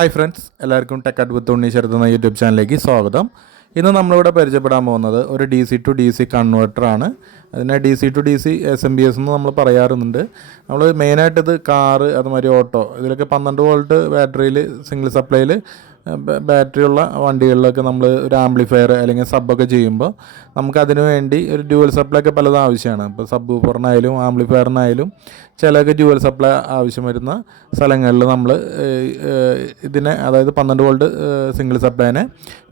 Hi friends, എല്ലാവർക്കും tech at വിത്ത് ഉണ്ണീശ്വരത്ത് എന്ന YouTube ചാനലിലേക്ക് സ്വാഗതം. ഇന്ന് നമ്മളിവിടെ പരിചയപ്പെടാൻ പോകുന്നത് ഒരു DC to DC കൺവേർട്ടറാണ്. അതിനെ DC to DC SMBS എന്ന് നമ്മൾ പറയാറുണ്ട്. നമ്മൾ മെയിനായിട്ട് ഇത് കാറ്, അതുമാതിരി ഓട്ടോ, ഇതിലൊക്കെ 12 വോൾട്ട് ബാറ്ററിയിൽ സിംഗിൾ സപ്ലൈയിൽ ബാറ്ററിയുള്ള വണ്ടികളിലൊക്കെ നമ്മൾ ഒരു ആംപ്ലിഫയർ അല്ലെങ്കിൽ സബ്ബൊക്കെ ചെയ്യുമ്പോൾ നമുക്കതിന് വേണ്ടി ഒരു ഡ്യുവൽ സപ്ലൈ ഒക്കെ പലതും ആവശ്യമാണ്. ഇപ്പോൾ സബ് ഊഫറിനായാലും ആംപ്ലിഫയറിനായാലും ചിലതൊക്കെ ഡ്യുവൽ സപ്ലൈ ആവശ്യം വരുന്ന സ്ഥലങ്ങളിൽ നമ്മൾ ഇതിനെ, അതായത് 12 വോൾട്ട് സിംഗിൾ സപ്ലൈനെ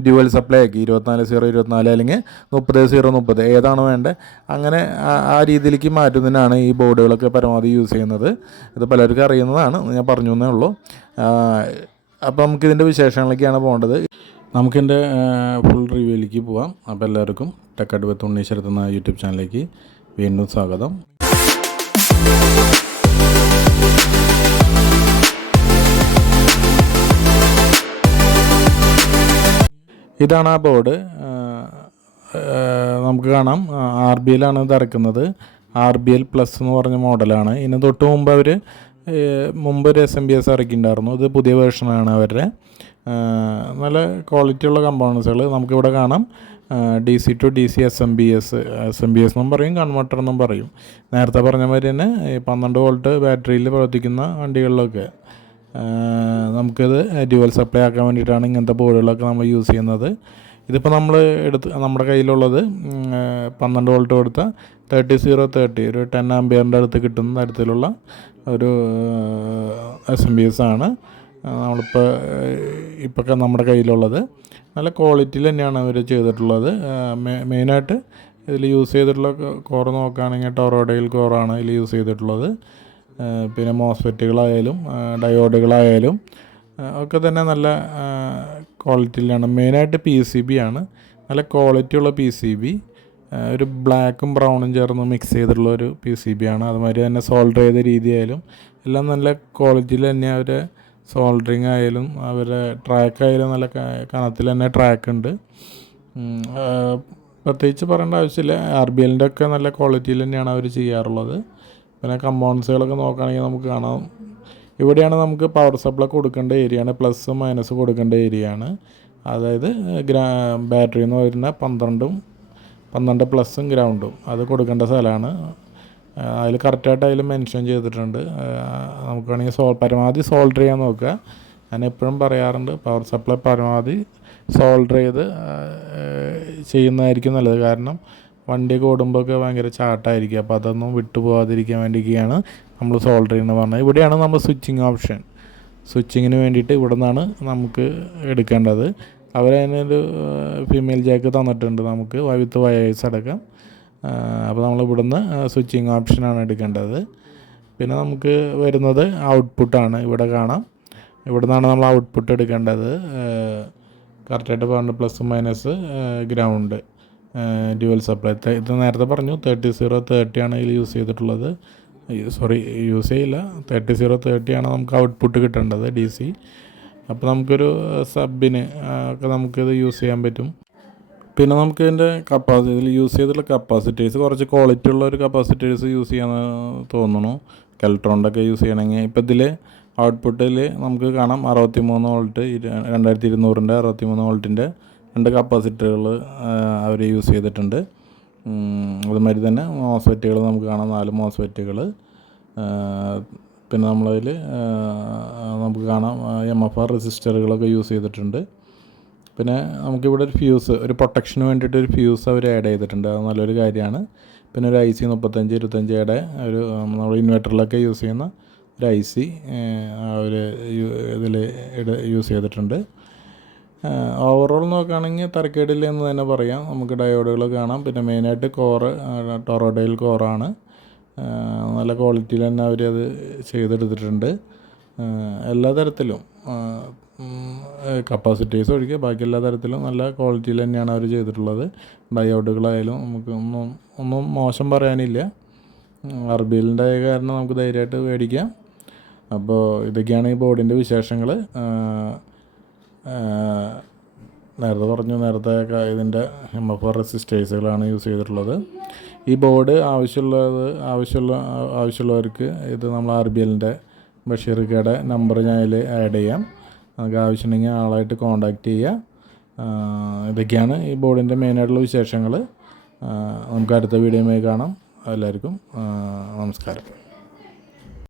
ഡ്യുവൽ സപ്ലൈ ആക്കി 24/0/24 അല്ലെങ്കിൽ 30/0/30 ഏതാണോ വേണ്ടത് അങ്ങനെ ആ രീതിയിലേക്ക് മാറ്റുന്നതിനാണ് ഈ ബോർഡുകളൊക്കെ പരമാവധി യൂസ് ചെയ്യുന്നത്. ഇത് പലർക്കും അറിയുന്നതാണ്, ഞാൻ പറഞ്ഞു എന്നേ ഉള്ളൂ. അപ്പോൾ നമുക്കിതിൻ്റെ വിശേഷങ്ങളിലേക്കാണ് പോകേണ്ടത്. നമുക്കിതിൻ്റെ ഫുൾ റിവ്യൂയിലേക്ക് പോവാം. അപ്പോൾ എല്ലാവർക്കും ടെക് അറ്റ് വിത്ത് ഉണ്ണീശ്വരത്ത് എന്ന യൂട്യൂബ് ചാനലിലേക്ക് വീണ്ടും സ്വാഗതം. ഇതാണ് ആ ബോർഡ്. നമുക്ക് കാണാം RBLാണ് ഇത് ഇറക്കുന്നത്. RBL പ്ലസ് എന്ന് പറഞ്ഞ മോഡലാണ്. ഇതിന് തൊട്ട് മുമ്പ് അവർ ഒരു SMBS ഇറക്കിയിട്ടുണ്ടായിരുന്നു. ഇത് പുതിയ വേർഷനാണ് അവരുടെ. നല്ല ക്വാളിറ്റി ഉള്ള കമ്പോണൻസുകൾ നമുക്കിവിടെ കാണാം. DC to DC SMBS എന്നും പറയും, കൺവെർട്ടർ എന്നും പറയും. നേരത്തെ പറഞ്ഞ മാതിരി തന്നെ 12 വോൾട്ട് ബാറ്ററിയിൽ പ്രവർത്തിക്കുന്ന വണ്ടികളിലൊക്കെ നമുക്കിത് ഡ്യുവൽ സപ്ലൈ ആക്കാൻ വേണ്ടിയിട്ടാണ് ഇങ്ങനത്തെ ബോർഡുകളൊക്കെ നമ്മൾ യൂസ് ചെയ്യുന്നത്. ഇതിപ്പോൾ നമ്മുടെ കയ്യിലുള്ളത് 12 വോൾട്ട് കൊടുത്ത 30/30 ഒരു 10 ആംപിയറിൻ്റെ അടുത്ത് കിട്ടുന്ന തരത്തിലുള്ള ഒരു SMBS ആണ് ഇപ്പോഴൊക്കെ നമ്മുടെ കയ്യിലുള്ളത്. നല്ല ക്വാളിറ്റിയിൽ തന്നെയാണ് അവർ ചെയ്തിട്ടുള്ളത്. മെയിനായിട്ട് ഇതിൽ യൂസ് ചെയ്തിട്ടുള്ള കോർ നോക്കുകയാണെങ്കിൽ ടൊറോഡയിൽ കോറാണ് ഇതിൽ യൂസ് ചെയ്തിട്ടുള്ളത്. പിന്നെ മോസ്ഫെറ്റുകളായാലും ഡയോഡുകളായാലും ഒക്കെ തന്നെ നല്ല ക്വാളിറ്റിയിലാണ്. മെയിനായിട്ട് PCB ആണ്, നല്ല ക്വാളിറ്റിയുള്ള PCB. ഒരു ബ്ലാക്കും ബ്രൗണും ചേർന്ന് മിക്സ് ചെയ്തിട്ടുള്ള ഒരു PCB ആണ്. അതുമാതിരി തന്നെ സോൾഡർ ചെയ്ത രീതിയായാലും എല്ലാം നല്ല ക്വാളിറ്റിയിൽ തന്നെ. അവരെ സോൾഡറിങ് ആയാലും അവരുടെ ട്രാക്ക് ആയാലും നല്ല കനത്തിൽ തന്നെ ട്രാക്ക് ഉണ്ട്. പ്രത്യേകിച്ച് പറയേണ്ട ആവശ്യമില്ല. RBLൻ്റെ ഒക്കെ നല്ല ക്വാളിറ്റിയിൽ തന്നെയാണ് അവർ ചെയ്യാറുള്ളത്. പിന്നെ കമ്പോണൻസുകളൊക്കെ നോക്കുകയാണെങ്കിൽ നമുക്ക് കാണാം, ഇവിടെയാണ് നമുക്ക് പവർ സപ്ലൈ കൊടുക്കേണ്ട ഏരിയയാണ്, പ്ലസ് മൈനസ് കൊടുക്കേണ്ട ഏരിയയാണ്. അതായത് ബാറ്ററി എന്ന് വരുന്ന 12 പ്ലസും ഗ്രൗണ്ടും അത് കൊടുക്കേണ്ട സ്ഥലമാണ്. അതിൽ കറക്റ്റായിട്ട് അതിൽ മെൻഷൻ ചെയ്തിട്ടുണ്ട്. നമുക്ക് വേണമെങ്കിൽ പരമാവധി സോൾഡർ ചെയ്യാൻ നോക്കുക. ഞാൻ എപ്പോഴും പറയാറുണ്ട്, പവർ സപ്ലൈ പരമാവധി സോൾഡർ ചെയ്ത് ചെയ്യുന്നതായിരിക്കും നല്ലത്. കാരണം വണ്ടിയൊക്കെ ഓടുമ്പോഴൊക്കെ ഭയങ്കര ചാട്ടമായിരിക്കും. അപ്പോൾ അതൊന്നും വിട്ടു പോകാതിരിക്കാൻ വേണ്ടിയൊക്കെയാണ് നമ്മൾ സോൾഡർ ചെയ്യുന്നത് പറഞ്ഞത്. ഇവിടെയാണ് നമ്മൾ സ്വിച്ചിങ് ഓപ്ഷൻ. സ്വിച്ചിങ്ങിന് വേണ്ടിയിട്ട് ഇവിടെ നിന്നാണ് നമുക്ക് എടുക്കേണ്ടത്. അവരതിനൊരു ഫീമെയിൽ ജാക്ക് തന്നിട്ടുണ്ട് നമുക്ക് വിത്ത് വയേഴ്സ് അടക്കം. അപ്പോൾ നമ്മൾ ഇവിടുന്ന് സ്വിച്ചിങ് ഓപ്ഷനാണ് എടുക്കേണ്ടത്. പിന്നെ നമുക്ക് വരുന്നത് ഔട്ട്പുട്ടാണ്. ഇവിടെ കാണാം, ഇവിടെ നിന്നാണ് നമ്മൾ ഔട്ട്പുട്ട് എടുക്കേണ്ടത്. കറക്റ്റായിട്ട് പറഞ്ഞ plus minus ground dual supply. ഇത് നേരത്തെ പറഞ്ഞു 30/30 ആണ് ഇതിൽ യൂസ് ചെയ്തിട്ടുള്ളത്. യൂസ് ചെയ്യില്ല, 30/30 ആണ് നമുക്ക് ഔട്ട്പുട്ട് കിട്ടേണ്ടത് DC. അപ്പോൾ നമുക്കൊരു സബിന് ഒക്കെ നമുക്കിത് യൂസ് ചെയ്യാൻ പറ്റും. പിന്നെ നമുക്ക് ഇതിൻ്റെ ഇതിൽ യൂസ് ചെയ്തിട്ടുള്ള കപ്പാസിറ്റേഴ്സ് കുറച്ച് ക്വാളിറ്റി ഉള്ള ഒരു കപ്പാസിറ്റേഴ്സ് യൂസ് ചെയ്യാമെന്ന് തോന്നുന്നു. കെൽട്രോണിൻ്റെ ഒക്കെ യൂസ് ചെയ്യണമെങ്കിൽ. ഇപ്പോൾ ഇതിൽ ഔട്ട്പുട്ടിൽ നമുക്ക് കാണാം 63 വോൾട്ട് 2200-ൻ്റെ 63 വോൾട്ടിൻ്റെ 2 കപ്പാസിറ്ററുകൾ അവർ യൂസ് ചെയ്തിട്ടുണ്ട്. അതുമാതിരി തന്നെ മോസ്ഫെറ്റുകൾ നമുക്ക് കാണാം, 4 മോസ്ഫെറ്റുകൾ. പിന്നെ നമ്മളതിൽ നമുക്ക് കാണാം MFR റെസിസ്റ്ററുകളൊക്കെ യൂസ് ചെയ്തിട്ടുണ്ട്. പിന്നെ നമുക്കിവിടെ ഒരു ഫ്യൂസ്, ഒരു പ്രൊട്ടക്ഷന് വേണ്ടിയിട്ട് ഒരു ഫ്യൂസ് അവർ ആഡ് ചെയ്തിട്ടുണ്ട്. അത് നല്ലൊരു കാര്യമാണ്. പിന്നെ ഒരു IC 3525 ഒരു നമ്മൾ ഇൻവെർട്ടറിലൊക്കെ യൂസ് ചെയ്യുന്ന ഒരു IC അവർ ഇതിൽ യൂസ് ചെയ്തിട്ടുണ്ട്. ഓവറോൾ നോക്കുകയാണെങ്കിൽ തരക്കേടില്ല എന്ന് തന്നെ പറയാം. നമുക്ക് ഡയോഡുകൾ കാണാം. പിന്നെ മെയിനായിട്ട് കോറ് ടൊറോഡയിൽ കോറാണ്. നല്ല ക്വാളിറ്റിയിൽ തന്നെ അവരത് ചെയ്തെടുത്തിട്ടുണ്ട്. എല്ലാ തരത്തിലും കപ്പാസിറ്റീവ്സ് ഒഴികെ ബാക്കി എല്ലാ തരത്തിലും നല്ല ക്വാളിറ്റിയിൽ തന്നെയാണ് അവർ ചെയ്തിട്ടുള്ളത്. ഡയോഡുകളായാലും നമുക്ക് ഒന്നും മോശം പറയാനില്ല. RBLൻ്റെ കാരണം നമുക്ക് ധൈര്യമായിട്ട് മേടിക്കാം. അപ്പോൾ ഇതൊക്കെയാണ് ഈ ബോർഡിൻ്റെ വിശേഷങ്ങൾ. നേരത്തെ ഇതിൻ്റെ MFR റെസിസ്റ്റേഴ്സുകളാണ് യൂസ് ചെയ്തിട്ടുള്ളത്. ഈ ബോർഡ് ആവശ്യമുള്ളവർക്ക് ഇത് നമ്മൾ RBLൻ്റെ ബഷീർക്കയുടെ നമ്പർ ഞാൻ അതിൽ ആഡ് ചെയ്യാം. നമുക്ക് ആവശ്യമുണ്ടെങ്കിൽ ആളായിട്ട് കോൺടാക്റ്റ് ചെയ്യുക. ഇതൊക്കെയാണ് ഈ ബോർഡിൻ്റെ മെയിനായിട്ടുള്ള വിശേഷങ്ങൾ. നമുക്ക് അടുത്ത വീഡിയോയുമായി കാണാം. എല്ലാവർക്കും നമസ്കാരം.